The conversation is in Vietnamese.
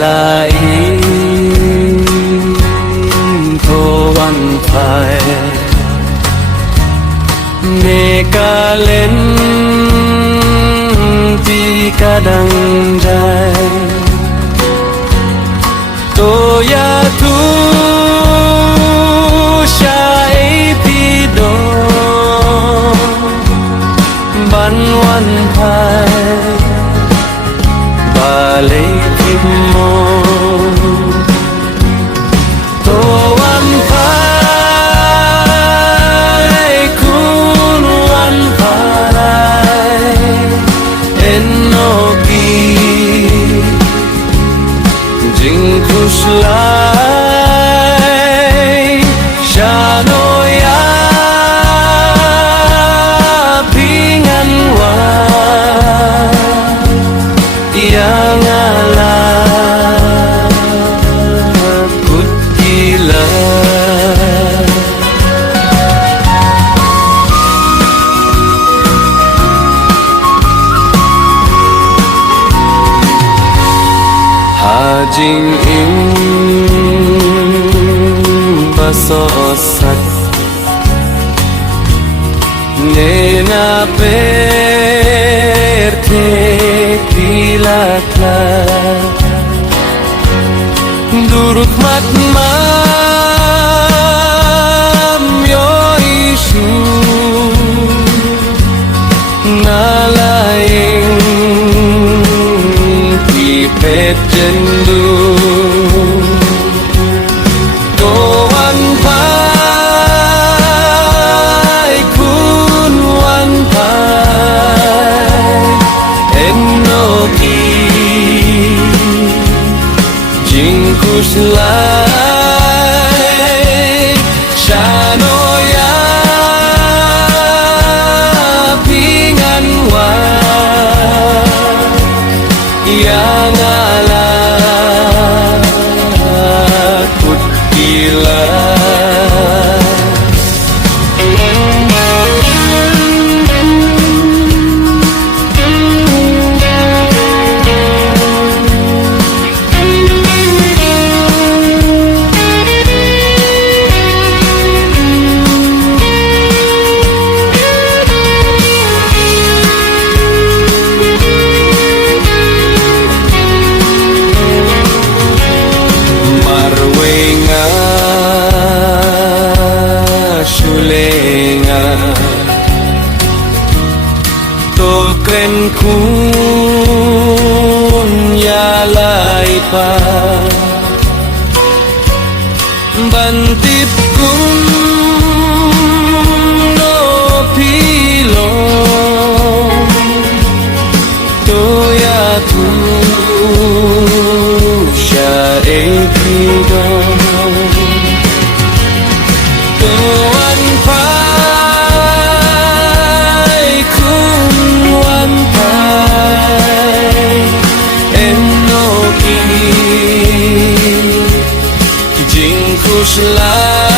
laing thoan phai neka len ti kadang jai toya tu shai pi do ban wan phai ba le kim mo to wan phai kun wan phai enoki jing kuslai shanoya pingan wa yang ala kutila hajing ing basosat nena perte kilatla durut mat mam yo isu nalaing pipet jendu toan pai kun wan pai enoki jing kuslai shanoya pingan wa yang ala kutila marwenga shulenga tokren kun yalai pa bantip kun no pilo toya tu share kido tuan pai kun wan pai enoki jing kuslai